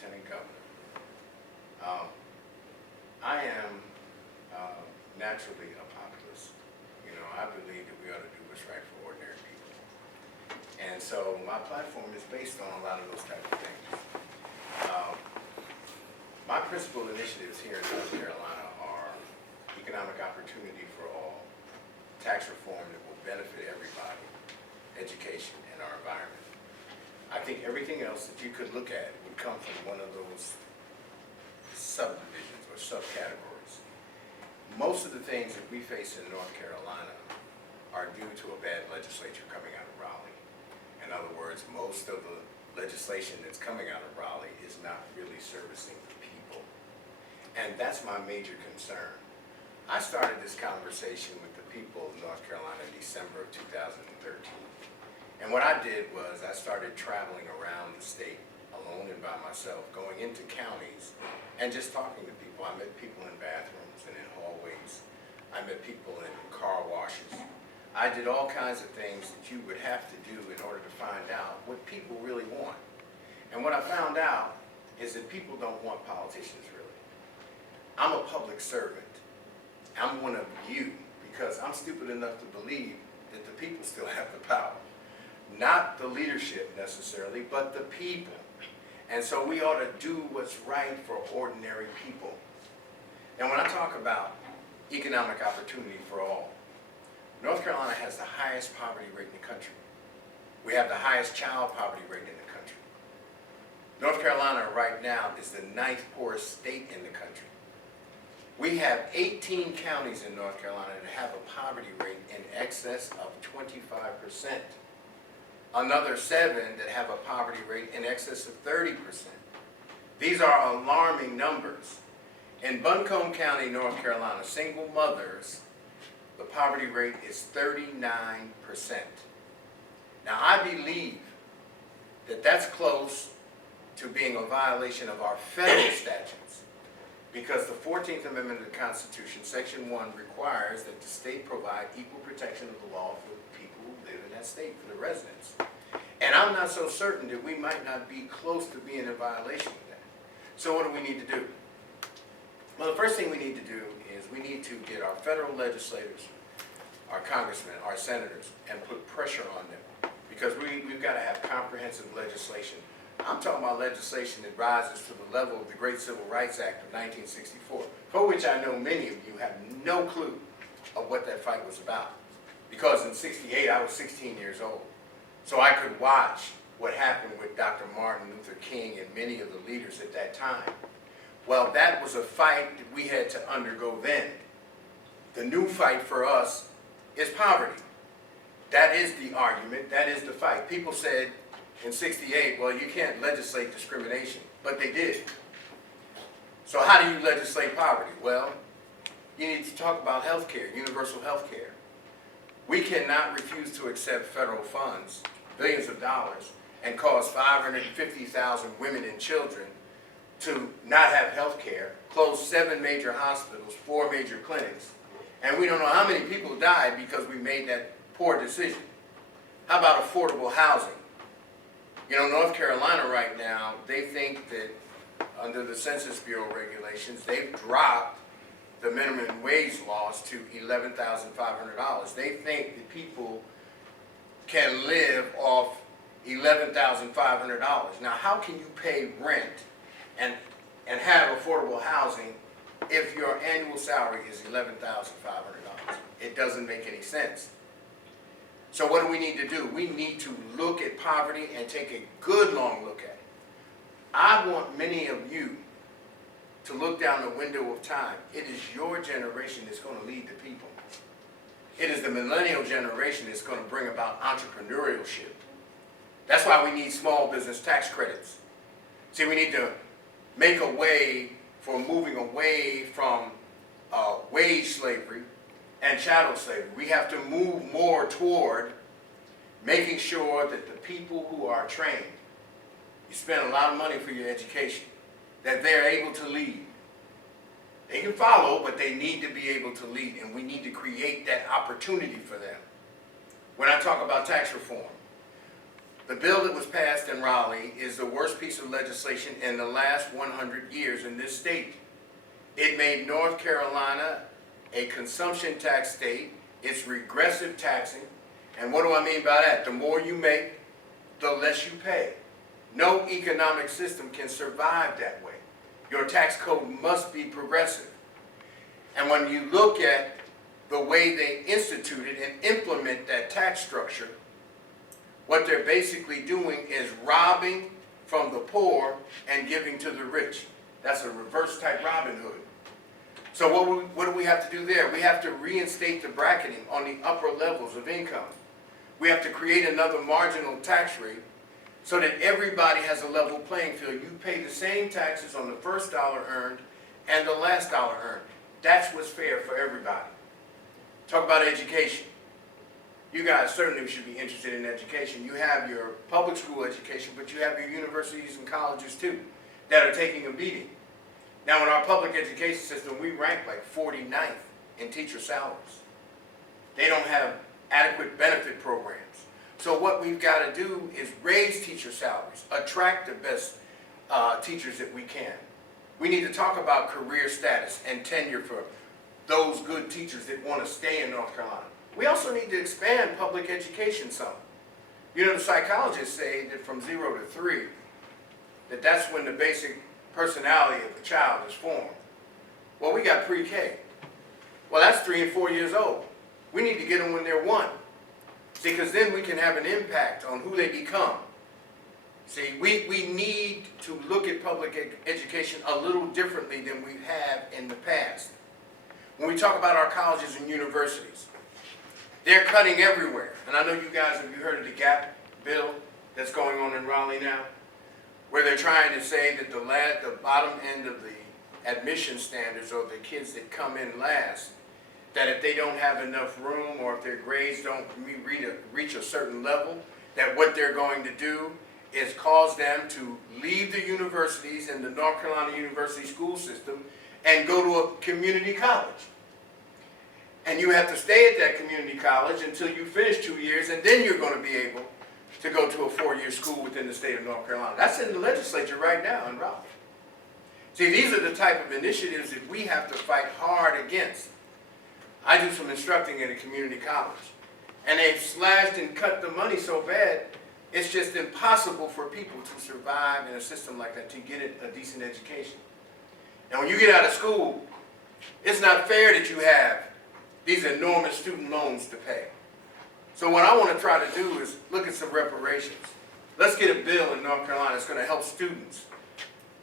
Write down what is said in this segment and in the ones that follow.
Lieutenant Governor. I am naturally a populist. You know, I believe that we ought to do what's right for ordinary people. And so my platform is based on a lot of those type of things. My principal initiatives here in North Carolina are economic opportunity for all, tax reform that will benefit everybody, education, and our environment. I think everything else that you could look at would come from one of those subdivisions or subcategories. Most of the things that we face in North Carolina are due to a bad legislature coming out of Raleigh. In other words, most of the legislation that's coming out of Raleigh is not really servicing the people. And that's my major concern. I started this conversation with the people of North Carolina in December of 2013. And what I did was I started traveling around the state alone and by myself, going into counties and just talking to people. I met people in bathrooms and in hallways. I met people in car washes. I did all kinds of things that you would have to do in order to find out what people really want. And what I found out is that people don't want politicians really. I'm a public servant. I'm one of you because I'm stupid enough to believe that the people still have the power. Not the leadership necessarily, but the people. And so we ought to do what's right for ordinary people. And when I talk about economic opportunity for all, North Carolina has the highest poverty rate in the country. We have the highest child poverty rate in the country. North Carolina right now is the 9th poorest state in the country. We have 18 counties in North Carolina that have a poverty rate in excess of 25%. Another 7 that have a poverty rate in excess of 30%. These are alarming numbers. In Buncombe County, North Carolina, single mothers, the poverty rate is 39%. Now I believe that that's close to being a violation of our federal statutes because the 14th Amendment of the Constitution, Section 1, requires that the state provide equal protection of the law for the people who live in that state, for the residents. And I'm not so certain that we might not be close to being in violation of that. So what do we need to do? Well, the first thing we need to do is we need to get our federal legislators, our congressmen, our senators, and put pressure on them because we've got to have comprehensive legislation. I'm talking about legislation that rises to the level of the Great Civil Rights Act of 1964, for which I know many of you have no clue of what that fight was about. Because in '68, I was 16 years old. So I could watch what happened with Dr. Martin Luther King and many of the leaders at that time. Well, that was a fight that we had to undergo then. The new fight for us is poverty. That is the argument, that is the fight. People said in '68, well, you can't legislate discrimination, but they did. So how do you legislate poverty? Well, you need to talk about health care, universal health care. We cannot refuse to accept federal funds, billions of dollars, and cause 550,000 women and children to not have health care, close 7 major hospitals, 4 major clinics, and we don't know how many people died because we made that poor decision. How about affordable housing? You know, North Carolina right now, they think that under the Census Bureau regulations, they've dropped the minimum wage laws to $11,500. They think that people can live off $11,500. Now, how can you pay rent and have affordable housing if your annual salary is $11,500? It doesn't make any sense. So what do we need to do? We need to look at poverty and take a good long look at it. I want many of you to look down the window of time. It is your generation that's going to lead the people. It is the millennial generation that's going to bring about entrepreneurship. That's why we need small business tax credits. See, we need to make a way for moving away from wage slavery and chattel slavery. We have to move more toward making sure that the people who are trained, you spend a lot of money for your education, that they're able to lead. They can follow, but they need to be able to lead, and we need to create that opportunity for them. When I talk about tax reform, The bill that was passed in Raleigh is the worst piece of legislation in the last 100 years in this state. It made North Carolina a consumption tax state. It's regressive taxing. And what do I mean by that? The more you make, the less you pay. No economic system can survive that way. Your tax code must be progressive. And when you look at the way they instituted and implement that tax structure, what they're basically doing is robbing from the poor and giving to the rich. That's a reverse type Robin Hood. So what do we have to do there? We have to reinstate the bracketing on the upper levels of income. We have to create another marginal tax rate so that everybody has a level playing field. You pay the same taxes on the first dollar earned and the last dollar earned. That's what's fair for everybody. Talk about education. You guys certainly should be interested in education. You have your public school education, but you have your universities and colleges too that are taking a beating. Now in our public education system, we rank like 49th in teacher salaries. They don't have adequate benefit programs. So what we've got to do is raise teacher salaries, attract the best teachers that we can. We need to talk about career status and tenure for those good teachers that want to stay in North Carolina. We also need to expand public education some. You know, the psychologists say that from 0 to 3, that's when the basic personality of a child is formed. Well, we got pre-K. Well, that's 3 and 4 years old. We need to get them when they're 1. See, because then we can have an impact on who they become. See, we need to look at public education a little differently than we have in the past. When we talk about our colleges and universities, they're cutting everywhere. And I know you guys, have you heard of the GAP bill that's going on in Raleigh now? Where they're trying to say that the bottom end of the admission standards, or the kids that come in last, that if they don't have enough room or if their grades don't reach a certain level, that what they're going to do is cause them to leave the universities and the North Carolina University school system and go to a community college. And you have to stay at that community college until you finish 2 years, and then you're going to be able to go to a 4-year school within the state of North Carolina. That's in the legislature right now in Raleigh. See, these are the type of initiatives that we have to fight hard against. I do some instructing in a community college, and they've slashed and cut the money so bad, it's just impossible for people to survive in a system like that, to get a decent education. Now, when you get out of school, it's not fair that you have these enormous student loans to pay. So what I want to try to do is look at some reparations. Let's get a bill in North Carolina that's going to help students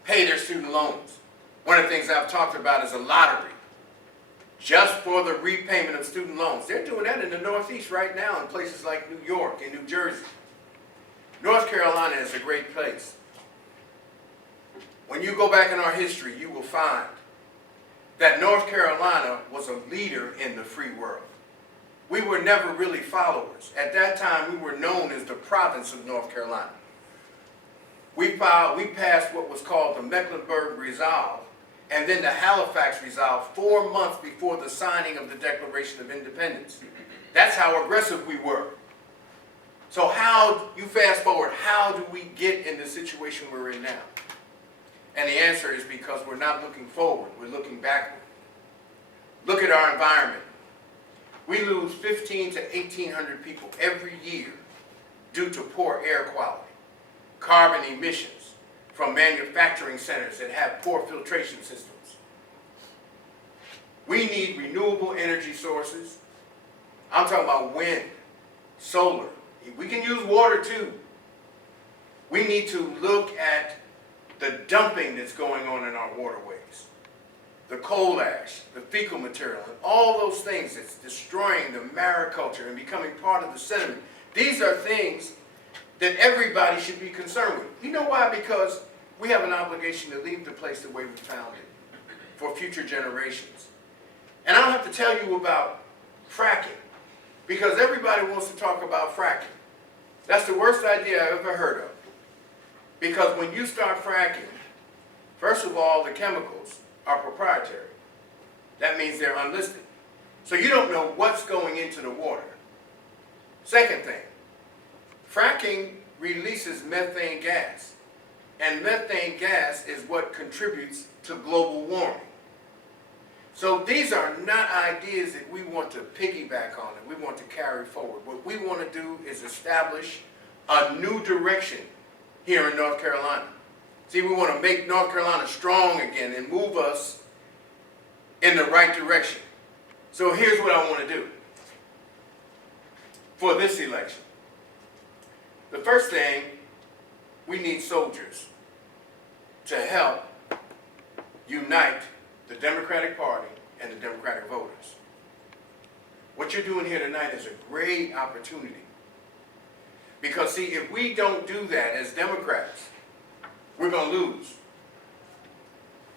pay their student loans. One of the things I've talked about is a lottery just for the repayment of student loans. They're doing that in the Northeast right now in places like New York and New Jersey. North Carolina is a great place. When you go back in our history, you will find that North Carolina was a leader in the free world. We were never really followers. At that time, we were known as the province of North Carolina. We passed what was called the Mecklenburg Resolve, and then the Halifax Resolve 4 months before the signing of the Declaration of Independence. That's how aggressive we were. So you fast forward, how do we get in the situation we're in now? And the answer is because we're not looking forward, we're looking backward. Look at our environment. We lose 1,500 to 1,800 people every year due to poor air quality, carbon emissions from manufacturing centers that have poor filtration systems. We need renewable energy sources. I'm talking about wind, solar. We can use water too. We need to look at the dumping that's going on in our waterways. The coal ash, the fecal material, and all those things that's destroying the mariculture and becoming part of the sediment. These are things that everybody should be concerned with. You know why? Because we have an obligation to leave the place the way we found it for future generations. And I don't have to tell you about fracking, because everybody wants to talk about fracking. That's the worst idea I've ever heard of. Because when you start fracking, first of all, the chemicals are proprietary. That means they're unlisted. So you don't know what's going into the water. Second thing, fracking releases methane gas. And methane gas is what contributes to global warming. So these are not ideas that we want to piggyback on and we want to carry forward. What we want to do is establish a new direction here in North Carolina. See, we want to make North Carolina strong again and move us in the right direction. So here's what I want to do for this election. The first thing, we need soldiers to help unite the Democratic Party and the Democratic voters. What you're doing here tonight is a great opportunity. Because see, if we don't do that as Democrats, we're going to lose.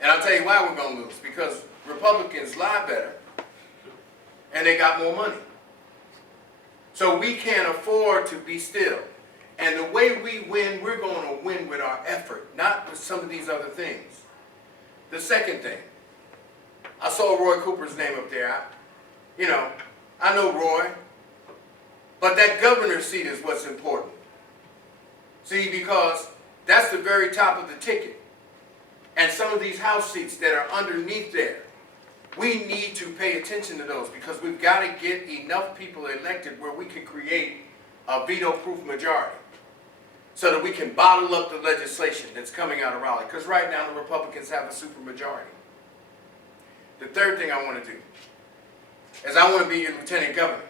And I'll tell you why we're going to lose. Because Republicans lie better and they got more money. So we can't afford to be still. And the way we win, we're going to win with our effort, not with some of these other things. The second thing, I saw Roy Cooper's name up there. I know Roy, but that governor's seat is what's important. See, because that's the very top of the ticket. And some of these House seats that are underneath there, we need to pay attention to those because we've got to get enough people elected where we can create a veto-proof majority so that we can bottle up the legislation that's coming out of Raleigh. Because right now the Republicans have a supermajority. The third thing I want to do is I want to be your lieutenant governor.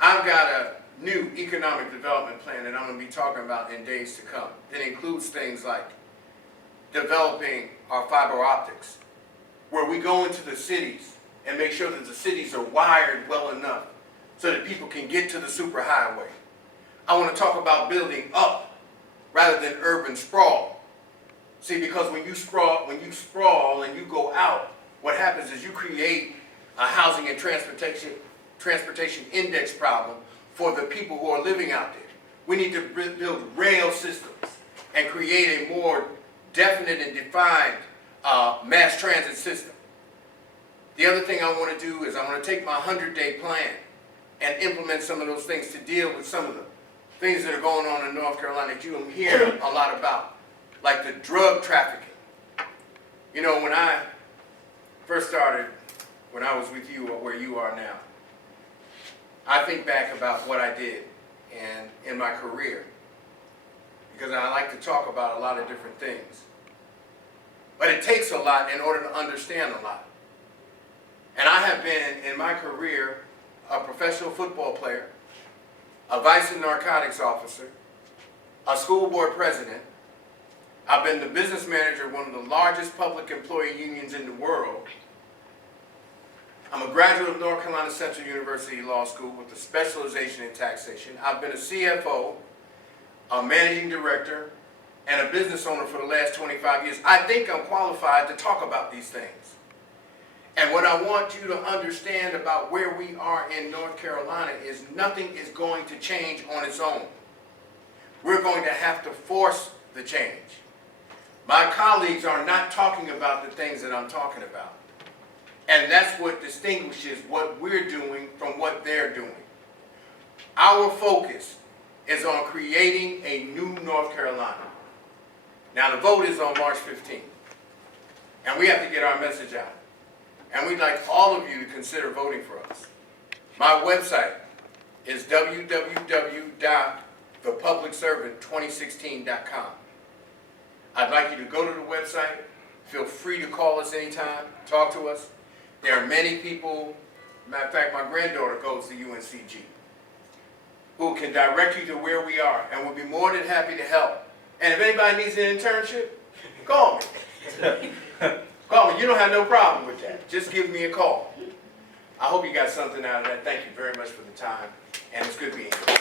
I've got a new economic development plan that I'm going to be talking about in days to come. That includes things like developing our fiber optics, where we go into the cities and make sure that the cities are wired well enough so that people can get to the superhighway. I want to talk about building up rather than urban sprawl. See, because when you sprawl and you go out, what happens is you create a housing and transportation index problem for the people who are living out there. We need to build rail systems and create a more definite and defined mass transit system. The other thing I want to do is I want to take my 100-day plan and implement some of those things to deal with some of the things that are going on in North Carolina that you don't hear a lot about, like the drug trafficking. When I first started, when I was with you or where you are now, I think back about what I did and in my career, because I like to talk about a lot of different things. But it takes a lot in order to understand a lot. And I have been, in my career, a professional football player, a vice and narcotics officer, a school board president. I've been the business manager of one of the largest public employee unions in the world. I'm a graduate of North Carolina Central University Law School with a specialization in taxation. I've been a CFO, a managing director, and a business owner for the last 25 years. I think I'm qualified to talk about these things. And what I want you to understand about where we are in North Carolina is nothing is going to change on its own. We're going to have to force the change. My colleagues are not talking about the things that I'm talking about. And that's what distinguishes what we're doing from what they're doing. Our focus is on creating a new North Carolina. Now the vote is on March 15th. And we have to get our message out. And we'd like all of you to consider voting for us. My website is www.thepublicservant2016.com. I'd like you to go to the website. Feel free to call us anytime, talk to us. There are many people, matter of fact, my granddaughter goes to UNCG, who can direct you to where we are, and we'll be more than happy to help. And if anybody needs an internship, call me. Call me. You don't have no problem with that. Just give me a call. I hope you got something out of that. Thank you very much for the time, and it's good being here.